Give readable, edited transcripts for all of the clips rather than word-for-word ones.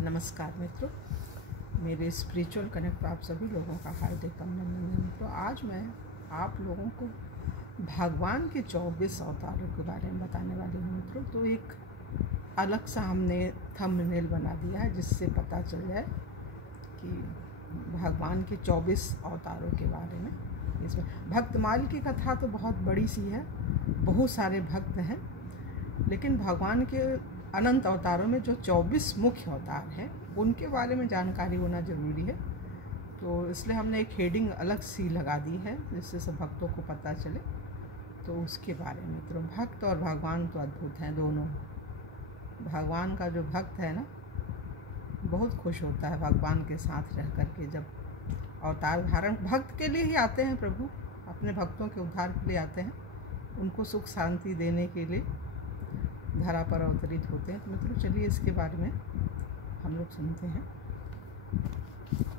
नमस्कार मित्रों, मेरे स्पिरिचुअल कनेक्ट पर आप सभी लोगों का हार्दिक अभिनंदन है। मित्रों, आज मैं आप लोगों को भगवान के 24 अवतारों के बारे में बताने वाली हूँ। मित्रों, तो एक अलग सा हमने थंबनेल बना दिया है जिससे पता चल जाए कि भगवान के 24 अवतारों के बारे में। इसमें भक्तमाल की कथा तो बहुत बड़ी सी है, बहुत सारे भक्त हैं, लेकिन भगवान के अनंत अवतारों में जो 24 मुख्य अवतार हैं उनके बारे में जानकारी होना ज़रूरी है। तो इसलिए हमने एक हेडिंग अलग सी लगा दी है जिससे सब भक्तों को पता चले। तो उसके बारे में मित्रों, भक्त और भगवान तो अद्भुत हैं दोनों। भगवान का जो भक्त है ना, बहुत खुश होता है भगवान के साथ रह कर के। जब अवतार धारण भक्त के लिए ही आते हैं, प्रभु अपने भक्तों के उद्धार के लिए आते हैं, उनको सुख शांति देने के लिए धरा पर अवतरित होते हैं। तो मित्रों, चलिए इसके बारे में हम लोग सुनते हैं।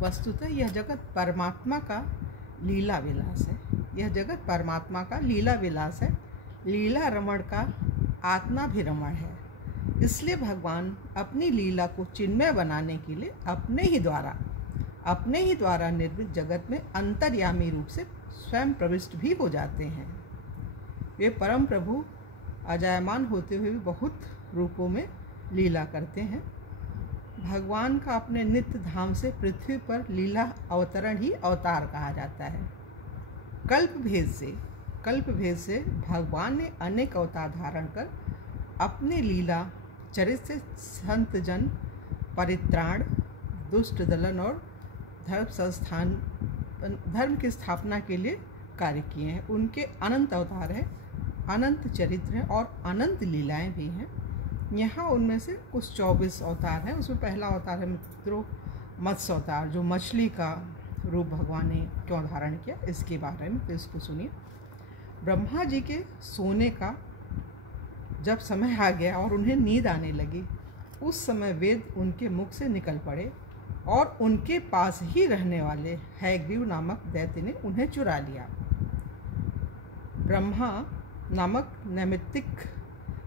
वस्तुतः यह जगत परमात्मा का लीला विलास है। यह जगत परमात्मा का लीला विलास है, लीला रमण का आत्माभिरमण है। इसलिए भगवान अपनी लीला को चिन्मय बनाने के लिए अपने ही द्वारा निर्मित जगत में अंतर्यामी रूप से स्वयं प्रविष्ट भी हो जाते हैं। वे परम प्रभु अजायमान होते हुए भी बहुत रूपों में लीला करते हैं। भगवान का अपने नित्य धाम से पृथ्वी पर लीला अवतरण ही अवतार कहा जाता है। कल्प भेद से भगवान ने अनेक अवतार धारण कर अपने लीला चरित से संत जन परित्राण, दुष्ट दलन और धर्म की स्थापना के लिए कार्य किए हैं। उनके अनंत अवतार हैं, अनंत चरित्र हैं और अनंत लीलाएं भी हैं। यहाँ उनमें से कुछ 24 अवतार हैं। उसमें पहला अवतार है मित्रों मत्स्य अवतार, जो मछली का रूप भगवान ने क्यों धारण किया इसके बारे में। तो इसको सुनिए। ब्रह्मा जी के सोने का जब समय आ गया और उन्हें नींद आने लगी, उस समय वेद उनके मुख से निकल पड़े और उनके पास ही रहने वाले हैग्रीव नामक दैत्य ने उन्हें चुरा लिया। ब्रह्मा नामक नैमित्तिक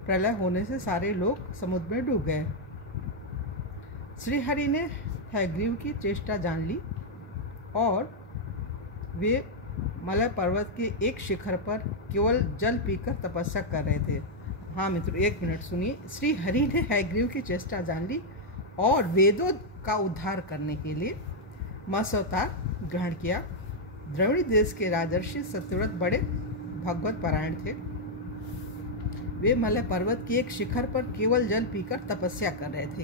प्रलय होने से सारे लोग समुद्र में डूब गए। श्रीहरि ने हैग्रीव की चेष्टा जान ली और वे मलय पर्वत के एक शिखर पर केवल जल पीकर तपस्या कर रहे थे। हाँ मित्रों, एक मिनट सुनिए। श्रीहरि ने हैग्रीव की चेष्टा जान ली और वेदों का उद्धार करने के लिए मत्स्य अवतार ग्रहण किया। द्रविड़ देश के राजर्षि सत्यव्रत बड़े भगवत परायण थे। वे मलय पर्वत के एक शिखर पर केवल जल पीकर तपस्या कर रहे थे।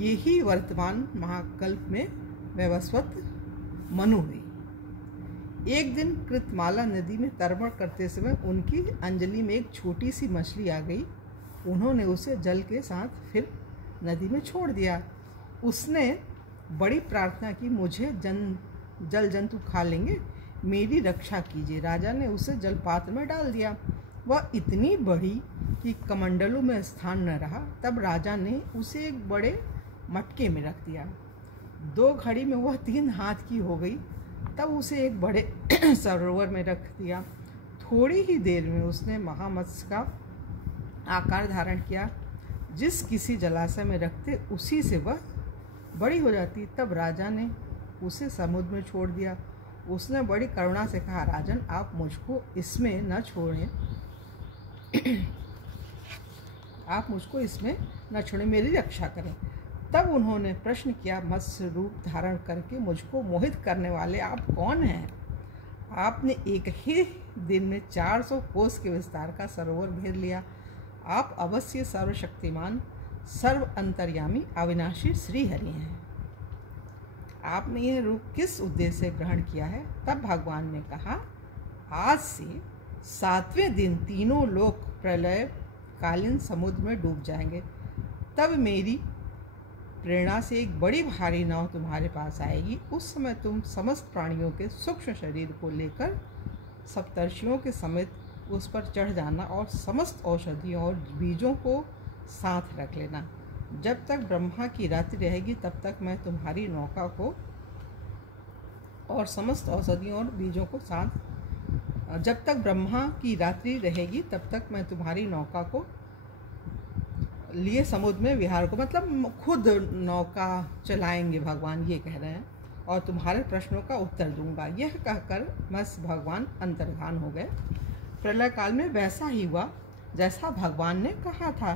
यही वर्तमान महाकल्प में वैवस्वत मनु हुई। एक दिन कृतमाला नदी में तर्पण करते समय उनकी अंजलि में एक छोटी सी मछली आ गई। उन्होंने उसे जल के साथ फिर नदी में छोड़ दिया। उसने बड़ी प्रार्थना की, मुझे जल जंतु खा लेंगे, मेरी रक्षा कीजिए। राजा ने उसे जलपात्र में डाल दिया। वह इतनी बड़ी कि कमंडलों में स्थान न रहा। तब राजा ने उसे एक बड़े मटके में रख दिया। 2 घड़ी में वह 3 हाथ की हो गई। तब उसे एक बड़े सरोवर में रख दिया। थोड़ी ही देर में उसने महामत्स्य का आकार धारण किया। जिस किसी जलाशय में रखते उसी से वह बड़ी हो जाती। तब राजा ने उसे समुद्र में छोड़ दिया। उसने बड़ी करुणा से कहा, राजन, आप मुझको इसमें न छोड़ें, मेरी रक्षा करें। तब उन्होंने प्रश्न किया, मत्स्य रूप धारण करके मुझको मोहित करने वाले आप कौन हैं? आपने एक ही दिन में 400 कोस के विस्तार का सरोवर घेर लिया। आप अवश्य सर्वशक्तिमान, सर्व अंतर्यामी, अविनाशी श्रीहरि हैं। आपने यह रूप किस उद्देश्य से ग्रहण किया है? तब भगवान ने कहा, आज से 7वें दिन तीनों लोग प्रलय कालीन समुद्र में डूब जाएंगे। तब मेरी प्रेरणा से एक बड़ी भारी नाव तुम्हारे पास आएगी। उस समय तुम समस्त प्राणियों के सूक्ष्म शरीर को लेकर सप्तर्षियों के समेत उस पर चढ़ जाना और समस्त औषधियों और बीजों को साथ रख लेना। जब तक ब्रह्मा की रात्रि रहेगी तब तक मैं तुम्हारी नौका को और समस्त औषधियों और बीजों को साथ जब तक ब्रह्मा की रात्रि रहेगी तब तक मैं तुम्हारी नौका को लिए समुद्र में विहार को, मतलब खुद नौका चलाएंगे भगवान, ये कह रहे हैं, और तुम्हारे प्रश्नों का उत्तर दूंगा। यह कहकर मत्स्य भगवान अंतर्धान हो गए। प्रलय काल में वैसा ही हुआ जैसा भगवान ने कहा था।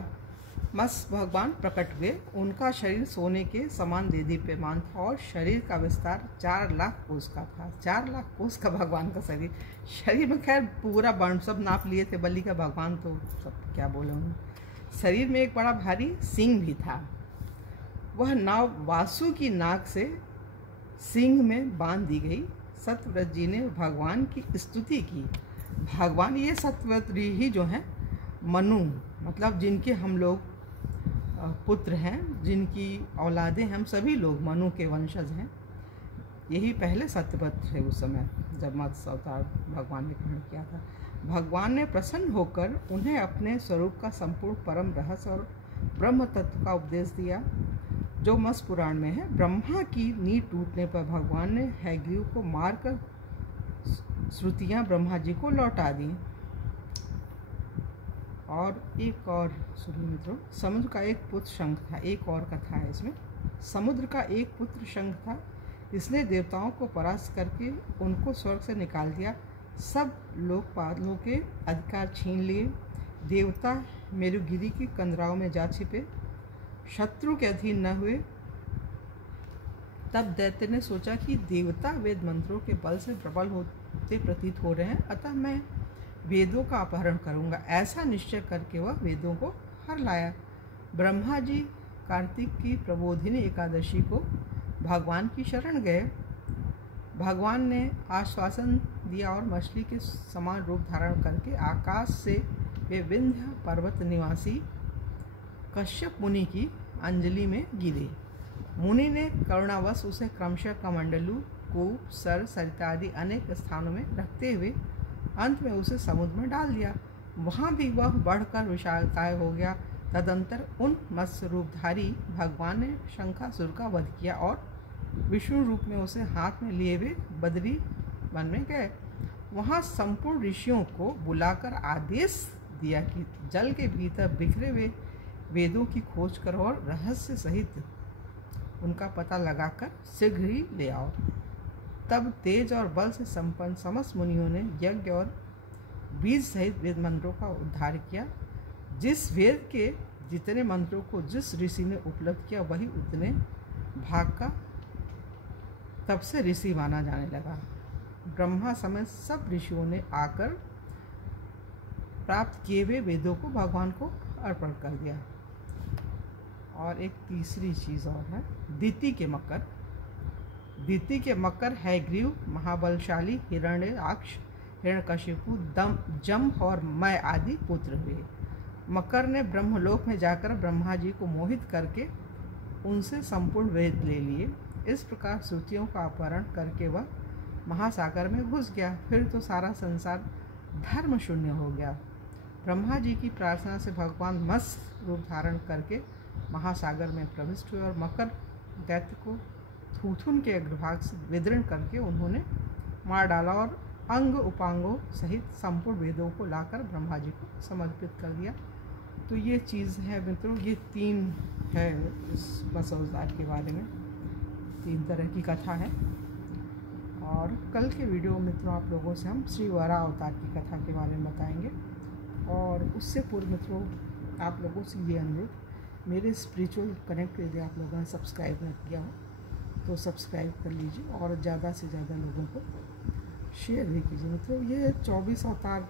मत्स्य भगवान प्रकट हुए। उनका शरीर सोने के समान देदीप्यमान था और शरीर का विस्तार 4 लाख कोस का था। 4 लाख कोस का भगवान का शरीर में खैर पूरा बर्ण सब नाप लिए थे बलि का भगवान, तो सब क्या बोले उन्होंने। शरीर में एक बड़ा भारी सिंह भी था। वह नाव वासु की नाक से सिंह में बांध दी गई। सत्यव्रत जी ने भगवान की स्तुति की। भगवान, ये सत्यव्रत ही जो हैं मनु, मतलब जिनके हम लोग पुत्र हैं, जिनकी औलादें हम सभी लोग मनु के वंशज हैं, यही पहले सत्यव्रत थे उस समय जब मत्स्य अवतार भगवान ने ग्रहण किया था। भगवान ने प्रसन्न होकर उन्हें अपने स्वरूप का संपूर्ण परम रहस्य और ब्रह्म तत्व का उपदेश दिया, जो मत्स्य पुराण में है। ब्रह्मा की नींव टूटने पर भगवान ने हैग्रीव को मारकर श्रुतियाँ ब्रह्मा जी को लौटा दी। और एक और सुनिए मित्रों, समुद्र का एक पुत्र शंख था। एक और कथा है इसमें। समुद्र का एक पुत्र शंख था। इसने देवताओं को परास्त करके उनको स्वर्ग से निकाल दिया। सब लोकपालों के अधिकार छीन लिए। देवता मेरुगिरी की कंदराओं में जा छिपे, शत्रु के अधीन न हुए। तब दैत्य ने सोचा कि देवता वेद मंत्रों के बल से प्रबल होते प्रतीत हो रहे हैं, अतः मैं वेदों का अपहरण करूंगा। ऐसा निश्चय करके वह वेदों को हर लाया। ब्रह्मा जी कार्तिक की प्रबोधिनी एकादशी को भगवान की शरण गए। भगवान ने आश्वासन दिया और मछली के समान रूप धारण करके आकाश से वे विंध्य पर्वत निवासी कश्यप मुनि की अंजलि में गिरे। मुनि ने करुणावश उसे क्रमशः कमंडलू, कूप, सर, सरिता आदि अनेक स्थानों में रखते हुए अंत में उसे समुद्र में डाल दिया। वहाँ भी वह बढ़कर विशालकाय हो गया। तदंतर उन मत्स्य रूपधारी भगवान ने शंखासुर का वध किया और विष्णु रूप में उसे हाथ में लिए हुए बदरी वन में गए। वहाँ संपूर्ण ऋषियों को बुलाकर आदेश दिया कि जल के भीतर बिखरे हुए वेदों की खोज करो और रहस्य सहित उनका पता लगाकर शीघ्र ही ले आओ। तब तेज और बल से संपन्न समस्त मुनियों ने यज्ञ और बीज सहित वेद मंत्रों का उद्धार किया। जिस वेद के जितने मंत्रों को जिस ऋषि ने उपलब्ध किया वही उतने भाग का तब से ऋषि माना जाने लगा। ब्रह्मा समेत सब ऋषियों ने आकर प्राप्त किए हुए वेदों को भगवान को अर्पण कर दिया। और एक तीसरी चीज़ और है, दिति के मकर। दिति के मकर हैग्रीव, महाबलशाली, हिरण्याक्ष, हिरण्यकशिपु, जम्भ और मय आदि पुत्र हुए। मकर ने ब्रह्मलोक में जाकर ब्रह्मा जी को मोहित करके उनसे संपूर्ण वेद ले लिए। इस प्रकार श्रुतियों का अपहरण करके वह महासागर में घुस गया। फिर तो सारा संसार धर्म शून्य हो गया। ब्रह्मा जी की प्रार्थना से भगवान मत्स्य रूप धारण करके महासागर में प्रविष्ट हुए और मकर दैत्य को थूथुन के अग्रभाग से विदीर्ण करके उन्होंने मार डाला और अंग उपांगों सहित संपूर्ण वेदों को लाकर ब्रह्मा जी को समर्पित कर दिया। तो ये चीज़ है मित्रों, ये 3 है इस मत्स्य अवतार के बारे में, 3 तरह की कथा है। और कल के वीडियो मित्रों आप लोगों से हम श्री वराह अवतार की कथा के बारे में बताएंगे। और उससे पूर्व मित्रों आप लोगों से ये अनुरोध, मेरे स्पिरिचुअल कनेक्ट यदि आप लोगों ने सब्सक्राइब न किया हो तो सब्सक्राइब कर लीजिए और ज़्यादा से ज़्यादा लोगों को शेयर भी कीजिए। मतलब ये 24 अवतार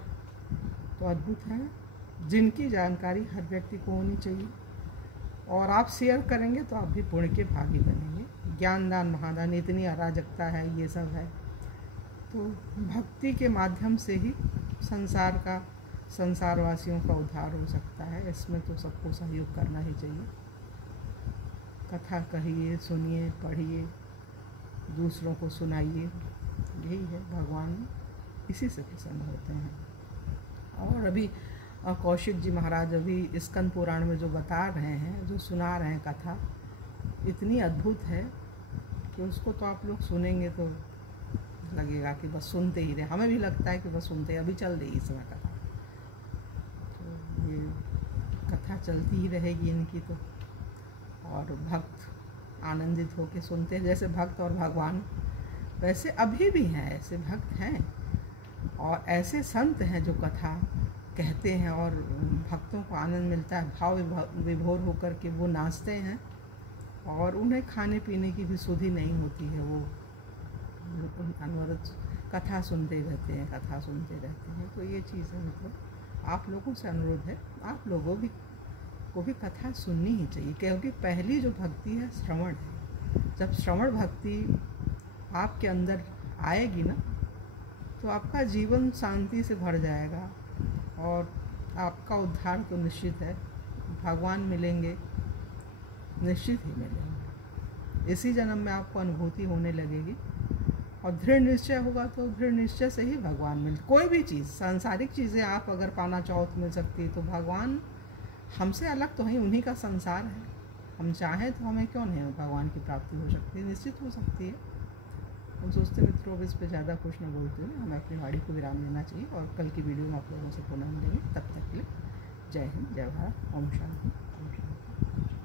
तो अद्भुत हैं, जिनकी जानकारी हर व्यक्ति को होनी चाहिए। और आप शेयर करेंगे तो आप भी पुण्य के भागी बनेंगे। ज्ञान दान महादान, इतनी अराजकता है, ये सब है, तो भक्ति के माध्यम से ही संसारवासियों का उद्धार हो सकता है। इसमें तो सबको सहयोग करना ही चाहिए। कथा कहिए, सुनिए, पढ़िए, दूसरों को सुनाइए, यही है, भगवान इसी से प्रसन्न होते हैं। और अभी कौशिक जी महाराज अभी स्कंद पुराण में जो बता रहे हैं, जो सुना रहे हैं कथा, इतनी अद्भुत है कि उसको तो आप लोग सुनेंगे तो लगेगा कि बस सुनते ही रहे। हमें भी लगता है कि बस सुनते, अभी चल रही इस समय कथा। तो ये कथा चलती ही रहेगी इनकी तो, और भक्त आनंदित होकर सुनते हैं। जैसे भक्त और भगवान, वैसे अभी भी हैं, ऐसे भक्त हैं और ऐसे संत हैं जो कथा कहते हैं और भक्तों को आनंद मिलता है, भाव विभोर होकर के वो नाचते हैं और उन्हें खाने पीने की भी सुधि नहीं होती है। वो अनवरत कथा सुनते रहते हैं, कथा सुनते रहते हैं। तो ये चीज़ है, मतलब आप लोगों से अनुरोध है, आप लोगों को भी कथा सुननी ही चाहिए, क्योंकि पहली जो भक्ति है श्रवण है। जब श्रवण भक्ति आपके अंदर आएगी ना, तो आपका जीवन शांति से भर जाएगा और आपका उद्धार तो निश्चित है। भगवान मिलेंगे, निश्चित ही मिलेंगे। इसी जन्म में आपको अनुभूति होने लगेगी और दृढ़ निश्चय होगा तो दृढ़ निश्चय से ही भगवान मिलते। कोई भी चीज़, सांसारिक चीज़ें आप अगर पाना चाहो तो मिल सकती है, तो भगवान हमसे अलग तो है, उन्हीं का संसार है। हम चाहें तो हमें क्यों नहीं भगवान की प्राप्ति हो सकती है, निश्चित हो सकती है। हम सोचते मित्रों, अब इस पर ज़्यादा कुछ न बोलते हुए हमें अपनी वाणी को विराम देना चाहिए और कल की वीडियो में आप लोगों से पुनः मिलेंगे। तब तक के लिए जय हिंद, जय भारत, ओम शांति।